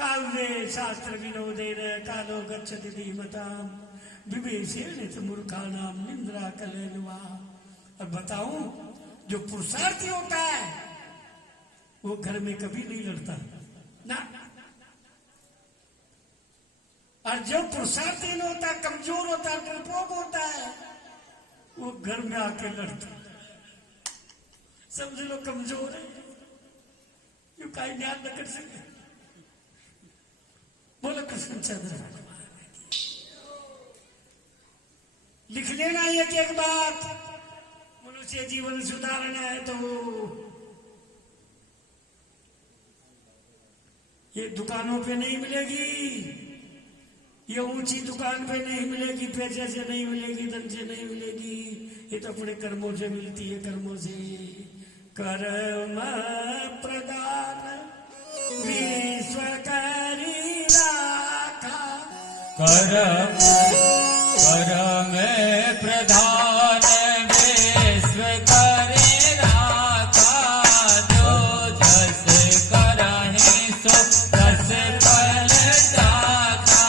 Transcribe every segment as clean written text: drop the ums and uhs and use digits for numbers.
काव्ये शास्त्र विनोदेन कालो गच्छति धीमताम विवेशेन च मूर्खाणाम निंद्रा कलेनवा। और बताऊं, जो पुरुषार्थी होता है वो घर में कभी नहीं लड़ता ना, और जो पुरुषार्थी नहीं होता, कमजोर होता, डरपोक होता है, वो घर में आके लड़ता। समझ लो कमजोर है, यू काई ध्यान न कर सके। बोलो कृष्ण चंद्र भगवान। लिख लेना एक बात, मनुष्य जीवन सुधारना है तो ये दुकानों पे नहीं मिलेगी, ये ऊंची दुकान पे नहीं मिलेगी, पैसे से नहीं मिलेगी, धन से नहीं मिलेगी, ये तो अपने कर्मों से मिलती है। कर्मों से कर्म प्रदान विश्व करी राखा, करम प्रधान विश्व करे राखा, जो जस करहि सो तस फल दाता,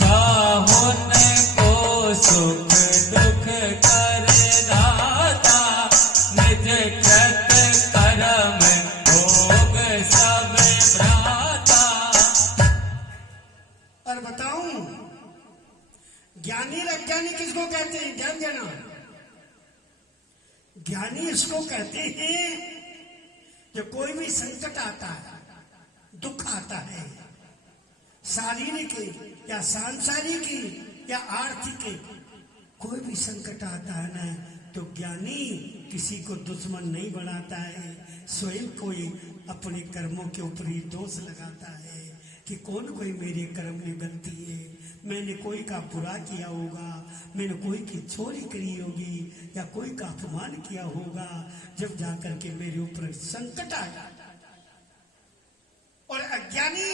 काहुन को सुख दुख कर दाता, निज कृत कर्म भोग सब भ्राता। और बताऊं, ज्ञानी और अज्ञानी किसको कहते हैं? ध्यान देना, ज्ञानी इसको कहते हैं जो कोई भी संकट आता है, दुख आता है, शारीरिक या सांसारिक या आर्थिक, कोई भी संकट आता है ना, तो ज्ञानी किसी को दुश्मन नहीं बनाता है, स्वयं कोई अपने कर्मों के ऊपर ही दोष लगाता है कि कौन कोई मेरे कर्म में गलती है, मैंने कोई का बुरा किया होगा, मैंने कोई की चोरी करी होगी, या कोई का अपमान किया होगा, जब जाकर के मेरे ऊपर संकट आया। और अज्ञानी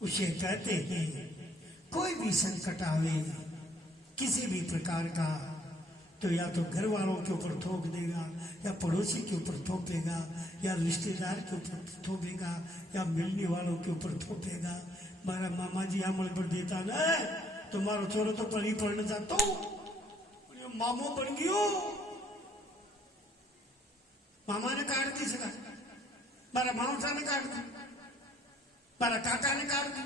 उसे कहते हैं कोई भी संकट आवे किसी भी प्रकार का, तो या तो घर वालों के ऊपर थोप देगा, या पड़ोसी के ऊपर थोपेगा, या रिश्तेदार के ऊपर थोपेगा, या मिलने वालों के ऊपर थोपेगा। मारा मामा जी अमल पर देता ना, तुम्हारो छोरो तो पढ़ी पढ़ने जातो, मामो बन गयो, मामा ने काट दी सका, मारा मावसा ने काट दी, मारा काका ने काट दी।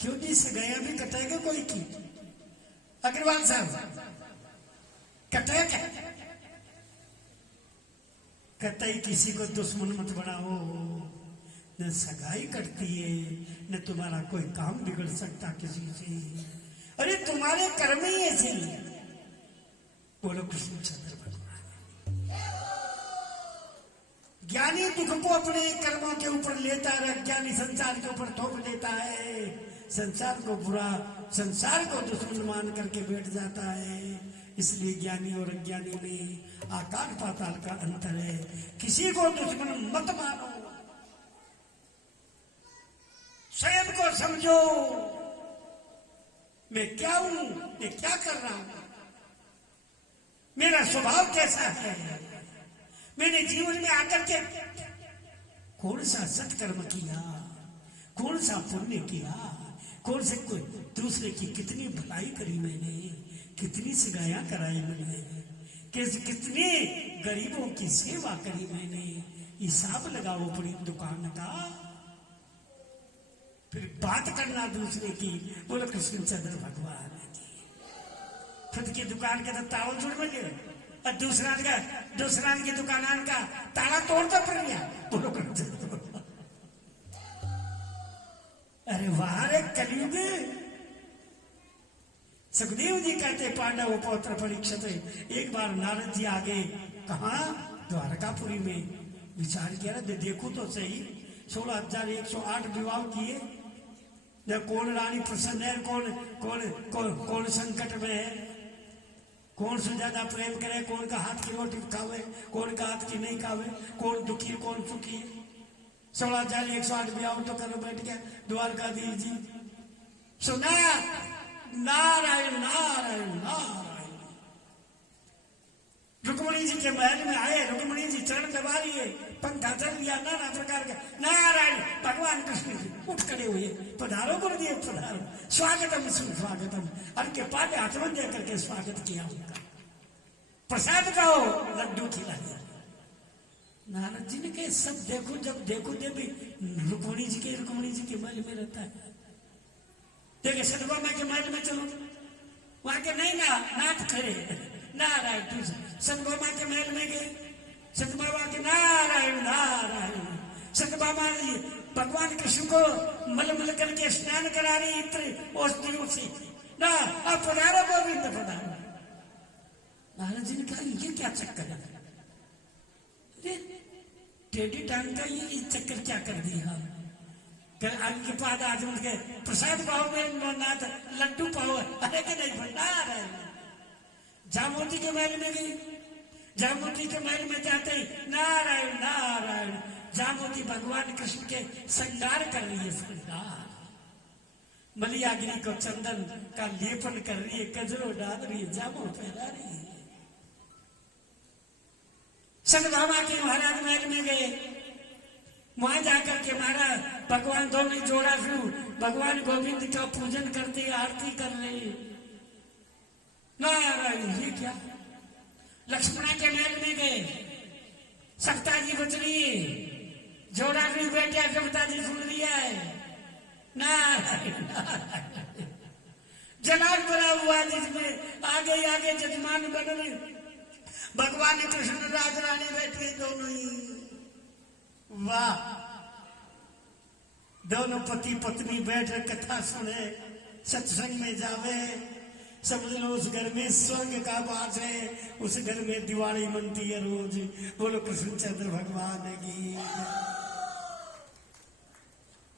क्यों नहीं सगाया भी कटेगा कोई की? अग्रवाल साहब कटेगा, कतई किसी को दुश्मन मत बनाओ, न सगाई कटती है, न तुम्हारा कोई काम बिगड़ सकता किसी से। अरे तुम्हारे कर्म ही ऐसे ही। बोलो कृष्ण चंद्र भगवान। ज्ञानी दुख को अपने कर्मों के ऊपर लेता है, अज्ञानी संसार के ऊपर थोप देता है, संसार को बुरा, संसार को दुश्मन मान करके बैठ जाता है। इसलिए ज्ञानी और अज्ञानी में आकाश पाताल का अंतर है। किसी को दुश्मन मत मानो, स्वयं को समझो, मैं क्या हूं, मैं क्या कर रहा हूं, मेरा स्वभाव कैसा है, मैंने जीवन में आकर के कौन सा सत्कर्म किया, कौन सा पुण्य किया, कौन से कोई दूसरे की कितनी भलाई करी मैंने, कितनी सगाया कराई मैंने, कितने गरीबों की सेवा करी मैंने। हिसाब लगाओ अपनी दुकान का, फिर बात करना दूसरे की। बोलो कृष्ण चंद्र भगवान की। खुद की दुकान का तो ताला जुड़ में और दूसरा की दुकान का ताला तोड़ता पड़ गया। बोलो कृष्ण चंद्र। अरे वाह रे कलयुग। सुखदेव जी कहते पांडव पौत्र परीक्षित, एक बार नारद जी आगे, कहा द्वारकापुरी में, विचार किया देखो तो सही, 16,108 विवाह किए, न कौन रानी प्रसन्न है, कौन कौन कौन कौन संकट में है, कौन से ज्यादा प्रेम करे, कौन का हाथ की रोटी खावे, कौन का हाथ की नहीं खावे, कौन दुखी है, कौन सुखी है। 16,108 विवाह तो करो बैठ गया द्वारकाधीश जी। सुना नारायण नारायण नारायण। रुक्मणी जी के महल में आए, रुक्मणी जी चरण दबा लिए, पंखा चल दिया, नाना प्रकार का नारायण भगवान कृष्ण जी उठ खड़े हुए, पधारो गुरुदेव पधारो, स्वागतम सुस्वागतम। अर के पाद आचमन दे करके स्वागत किया उनका। प्रसाद खाओ, लड्डू खिलाया। नारद जी ने कहे सब देखो, जब देखो देवी रुक्मणी जी के महल में रहता है। देखे सतभामा के महल में चलो, वहां के नहीं ना नाथ खड़े, नारायण तू सतभामा के महल में गए, सतभामा के नारायण नारायण। सतभामा भगवान कृष्ण को मल करके स्नान करा रही इत्र औषधियों से ना, अब पधारो गोविंद पधारो। नारद जी ने कहा ये क्या चक्कर है, टेढ़ी टांग का ये चक्कर क्या कर दिया। के पाद आज उनके प्रसाद पाओ में नाथ लड्डू पाओ, अरे के नहीं भंडार है। जामोती के महल में गई, जामोती के महल में जाते ही नारायण नारायण। जामोती भगवान कृष्ण के श्रृंगार कर रही है, श्रृंगार मलियागिरी को चंदन का लेपन कर रही है, गजरो डाल रही है, जामो फैला रही है। सतभामा के महाराज महल में गए, वहां जाकर के महाराज भगवान दोनों जोड़ा शुरू भगवान गोविंद का पूजन करते, आरती कर रहे। नारायण ये क्या। लक्ष्मणा के महल में गए, सप्ता जी बच रही है, जोड़ा शुरू बैठे, कविता जी सुन लिया है। नारायण नारायण। जलाल बना हुआ जिसमें आगे आगे जजमान बन रहे, भगवान कृष्ण राज रानी बैठे दोनों ही। वाह, दोनों पति पत्नी बैठ कथा सुने, सत्संग में जावे। समझ लो उस घर में स्वर्ग का वास है, उस घर में दिवाली मनती है रोज। बोलो कृष्णचंद्र भगवान की।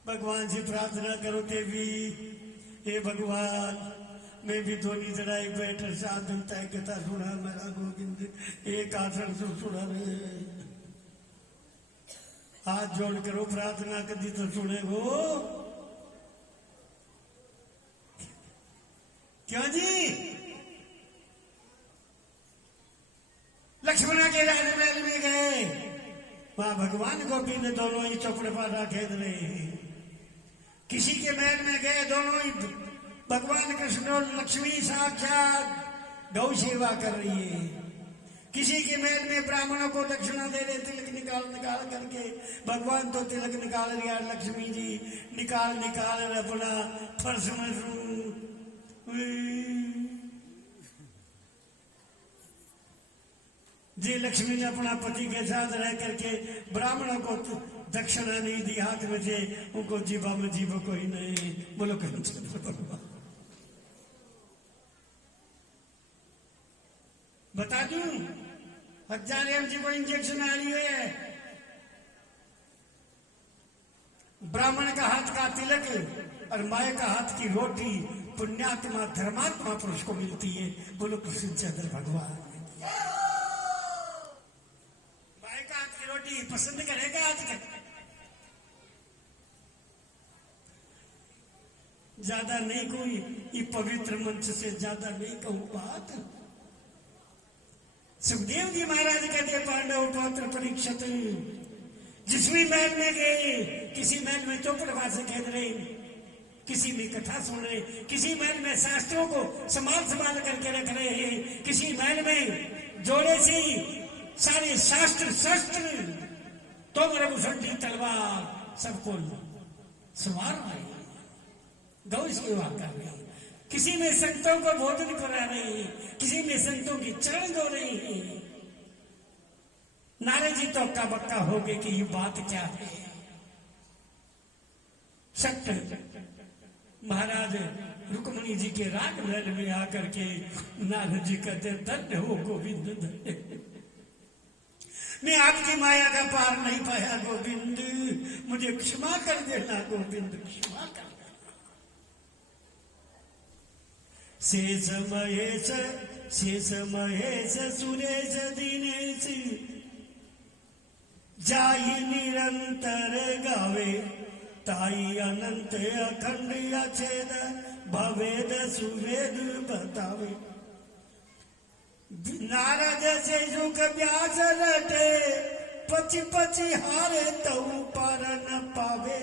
भगवान से प्रार्थना करो देवी, हे भगवान मैं भी धोनी जड़ाई बैठ साथ तय कथा सुना, मेरा गोविंद एक आसन से सुना रहे। हाथ जोड़ करो प्रार्थना कदी तो सुने हो। क्यों जी। लक्ष्मणा के राजमहल में गए, वहां भगवान गोविंद दोनों ही चौपड़पाटा खेल रहे हैं। किसी के महल में गए, दोनों ही भगवान कृष्ण और लक्ष्मी साक्षात गौ सेवा कर रही है। किसी के महल में ब्राह्मणों को दक्षिणा दे रहे, तिलक निकाल करके। भगवान तो तिलक निकाल रहा, लक्ष्मी जी निकाल अपना फर्श में। जी लक्ष्मी ने अपना पति के साथ रह करके ब्राह्मणों को दक्षिणा नहीं दी हाथ में से, उनको जीवा में जीव कोई नहीं। बोलो कृष्ण। बता दूं, हजारेम जी को इंजेक्शन आ रही है। ब्राह्मण का हाथ का तिलक और माए का हाथ की रोटी पुण्यात्मा धर्मात्मा पुरुष को मिलती है। बोलो कृष्णचंद्र भगवान। माए का हाथ की रोटी पसंद करेगा आजकल? ज्यादा नहीं कोई, ये पवित्र मंच से ज्यादा नहीं कहूं बात। सुखदेव जी महाराज कहते, पांडव पौत्र परीक्षित जिस भी महल में गए, किसी महल में चौपड़वा से खेल रहे, किसी में कथा सुन रहे, किसी महल में शास्त्रों को संभाल करके रख रहे हैं, किसी महल में जोड़े से सारे शास्त्र शस्त्र तो मुसंडी तलवार सबको सवार रहे, गौ सेवा कर रहे। किसी में संतों को भोजन करा रहे हैं, किसी में संतों की चरण धो रहे हैं। नारद जी तो अक्का बक्का हो गए कि ये बात क्या है। सत्य महाराज रुक्मणी जी के राजमहल में आकर के नारद जी कहते, धन्य हो गोविंद धन्य। मैं आपकी माया का पार नहीं पाया गोविंद, मुझे क्षमा कर देना गोविंद, क्षमा कर। शेष महेश सुरेश दिनेश जाई निरंतर गावे, ताई अनंत अखंड अछेद भवेद सुवेद बतावे। नारद से युग व्यास रटे, पची हारे तऊ पर न पावे।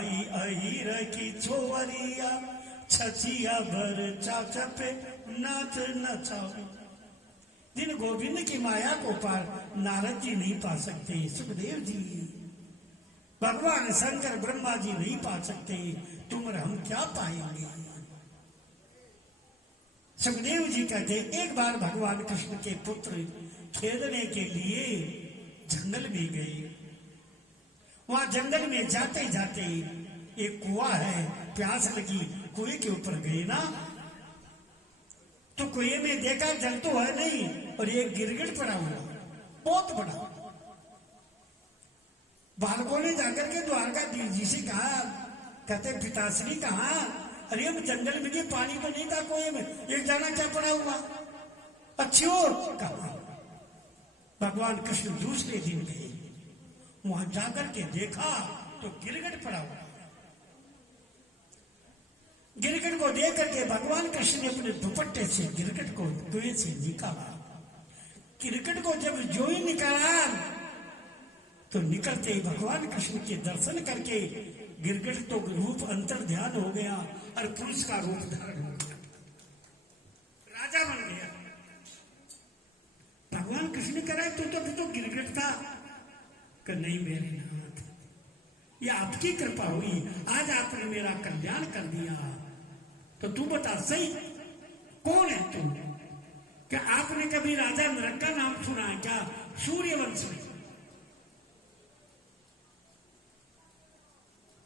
आई अहीर की छोवरिया छचिया भर चाचा पे नाच नचाओ। जिन गोविंद की माया को पार नारद जी नहीं पा सकते, सुखदेव जी, भगवान शंकर ब्रह्मा जी नहीं पा सकते, तुम और हम क्या पाएंगे। सुखदेव जी कहते एक बार भगवान कृष्ण के पुत्र खेलने के लिए जंगल में गए। वहां जंगल में जाते जाते एक कुआं है, प्यास लगी, कुएं के ऊपर गए ना, तो कुएं में देखा जल तो है नहीं, और एक गिरगिट पड़ा हुआ बहुत बड़ा। बालकों ने जाकर के द्वारकाधीश जी से कहा, कहते पिताश्री कहा, अरे हम जंगल में गए, पानी तो नहीं था कुएं में, एक जाना क्या पड़ा हुआ। अच्छी और कहा। भगवान कृष्ण दूसरे दिन गए, वहां जाकर के देखा तो गिरगिट पड़ा हुआ। गिरगिट को देख करके भगवान कृष्ण ने अपने दुपट्टे से गिरगिट को कुएं से निकाला। गिरगिट को जब जो ही निकाला तो निकलते ही भगवान कृष्ण के दर्शन करके गिरगिट तो रूप अंतर ध्यान हो गया और पुरुष का रूप धारण हो गया, राजा बन गया। भगवान कृष्ण ने कहा तो गिरगिट था कि नहीं मेरे नाथ, ये आपकी कृपा हुई, आज आपने मेरा कल्याण कर दिया। तो तू बता सही कौन है तू? क्या आपने कभी राजा नरक का नाम सुना है क्या? सूर्यवंश में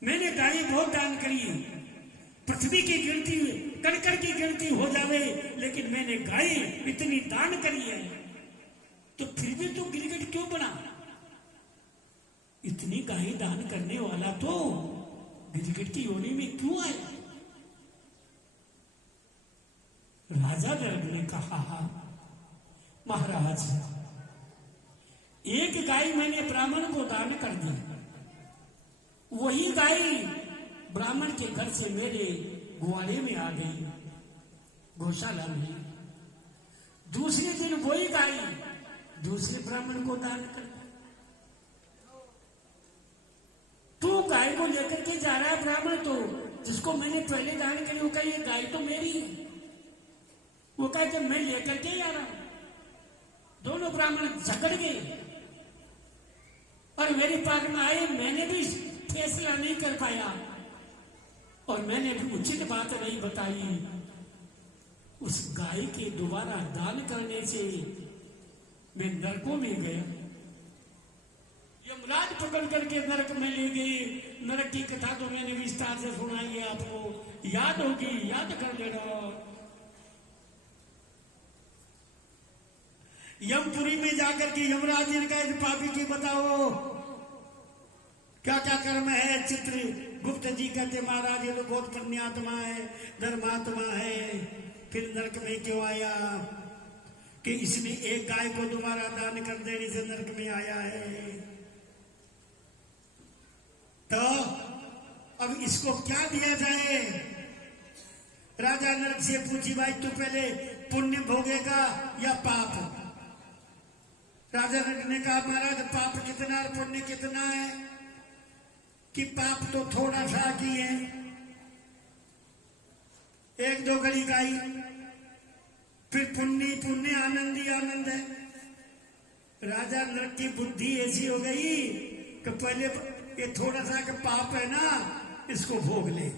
मैंने गाय बहुत दान करी, पृथ्वी की गिनती कड़कड़ की गिनती हो जावे, लेकिन मैंने गाय इतनी दान करी है, तो फिर भी तू गिरगिट क्यों बना? इतनी गाय दान करने वाला तो गिरगिट की योनि में क्यों आया? राजा दर्द ने कहा, महाराज एक गाय मैंने ब्राह्मण को दान कर दी, वही गाय ब्राह्मण के घर से मेरे ग्वाले में आ गई, गौशाला में। दूसरे दिन वही गाय दूसरे ब्राह्मण को दान कर दी। तू गाय को लेकर के जा रहा है ब्राह्मण, तो जिसको मैंने पहले दान करी वो कहा ये गाय तो मेरी है, वो कहा जब मैं लेकर के आ रहा हूं। दोनों ब्राह्मण झगड़ गए और मेरे पास में आए, मैंने भी फैसला नहीं कर पाया और मैंने भी उचित बात नहीं बताई। उस गाय के दोबारा दान करने से मैं नरकों में गया, यमराज पकड़ करके नरक में ले गए। नरक की कथा तो मैंने विस्तार से सुनाई है, आपको याद होगी, याद कर लेना। यमपुरी में जाकर के यमराज ने कहा पापी की बताओ क्या क्या कर्म है। चित्र गुप्त जी कहते महाराज ये तो बहुत पुण्यात्मा है, धर्मात्मा है, फिर नरक में क्यों आया? कि इसने एक गाय को दोबारा दान कर देने से नरक में आया है। तो अब इसको क्या दिया जाए? राजा नरक से पूछी, भाई तू पहले पुण्य भोगेगा या पाप? राजा नरक ने कहा महाराज पाप कितना और पुण्य कितना है? कि पाप तो थोड़ा सा की है, एक दो घड़ी गाई, फिर पुण्य पुण्य आनंद ही आनंद है। राजा नरक की बुद्धि ऐसी हो गई कि पहले ये थोड़ा सा का पाप है ना, इसको भोग ले,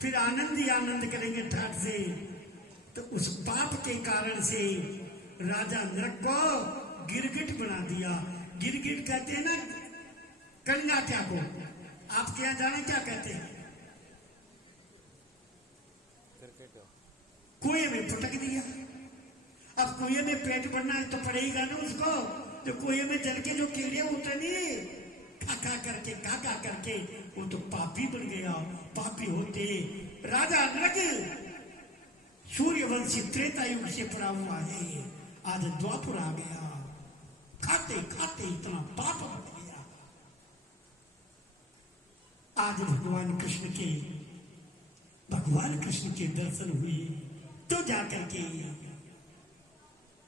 फिर आनंद ही आनंद करेंगे ठाट से। तो उस पाप के कारण से राजा नरक को गिरगिट बना दिया। गिरगिट कहते हैं ना कन्या क्या को, आपके यहां जाने क्या कहते हैं? कुएं में पटक दिया। अब कुएं में पेट भरना है तो पड़ेगा ना उसको, तो कुएं में जल के जो कीड़े उतरे खा करके वो तो पापी बन गया। पापी होते राजा नरक सूर्यवंशी त्रेता युग से पड़ा हुआ है, आज द्वापर आ गया, खाते खाते इतना पाप बढ़ गया। आज भगवान कृष्ण के दर्शन हुए तो जाकर के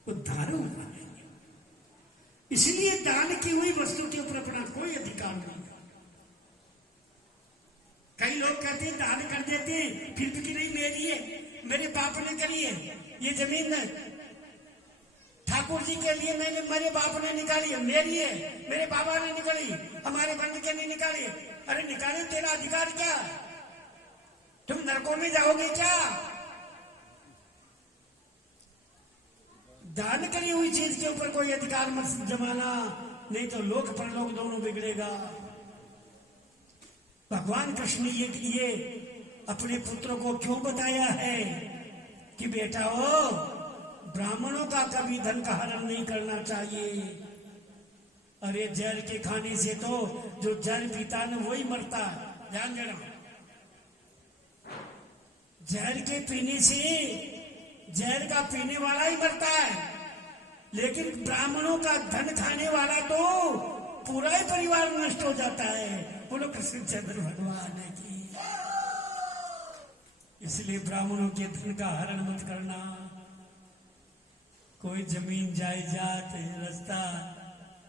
उद्धार हुआ। इसलिए दान की हुई वस्तु के ऊपर अपना कोई अधिकार नहीं। लोग कहते हैं दान कर देते हैं, फिर भी कि नहीं मेरी है, मेरे बाप ने करी है, ये जमीन है ठाकुर जी के लिए, मैंने मेरे बाप ने निकाली है, मेरी है, मेरे बाबा ने निकाली, हमारे बंद के नहीं निकाली। अरे निकाली, तेरा अधिकार क्या? तुम नरकों में जाओगे क्या? दान करी हुई चीज के ऊपर कोई अधिकार मत जमाना, नहीं तो लोक परलोक दोनों बिगड़ेगा। भगवान कृष्ण ने ये अपने पुत्रों को क्यों बताया है कि बेटा हो, ब्राह्मणों का कभी धन का हरण नहीं करना चाहिए। अरे जहर के खाने से तो जो जहर पीता है वही मरता है, ध्यान देना। जहर के पीने से जहर का पीने वाला ही मरता है, लेकिन ब्राह्मणों का धन खाने वाला तो पूरा ही परिवार नष्ट हो जाता है। बोलो कृष्णचंद्र भगवान की। इसलिए ब्राह्मणों के धन का हरण मत करना। कोई जमीन जायदाद रास्ता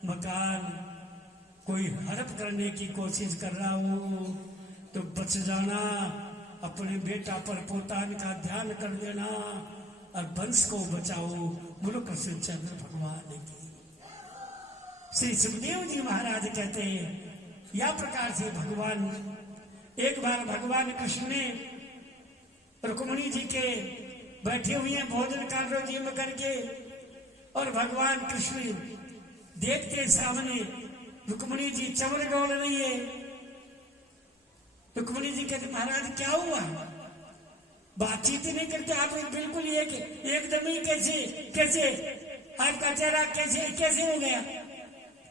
मकान कोई हड़प करने की कोशिश कर रहा हो तो बच जाना, अपने बेटा पर पोतान का ध्यान कर देना और वंश को बचाओ। बोलो कृष्णचंद्र भगवान की। श्री सुखदेव जी महाराज कहते हैं, या प्रकार से भगवान, एक बार भगवान कृष्ण ने रुक्मिणी जी के बैठे हुए हैं भोजन कार्य जी में करके, और भगवान कृष्ण देखते सामने रुक्मिणी जी चवर गौड़ रही है। रुक्मिणी जी कहते महाराज क्या हुआ, बातचीत ही नहीं करते आप, बिल्कुल एकदम ही कैसे कैसे आपका चेहरा कैसे कैसे हो गया,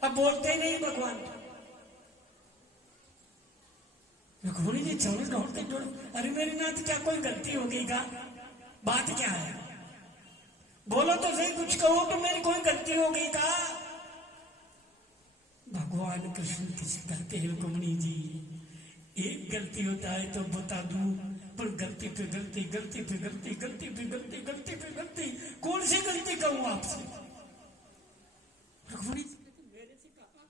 अब बोलते ही नहीं भगवान। रुक्मिणी जी चवर दौड़ते दौड़ते, अरे मेरे नाथ क्या कोई गलती हो गई का, बात क्या है, बोलो तो सही, कुछ कहो तो मेरी कोई गलती हो गई का। भगवान कृष्ण किसी कहते हैं रुक्मिणी जी एक गलती होता है तो बता दूं, पर गलती पे गलती, गलती पे गलती, गलती पे गलती, गलती पे गलती, कौन सी गलती कहूं आपसे। रुक्मिणी जी मेरे से कहा,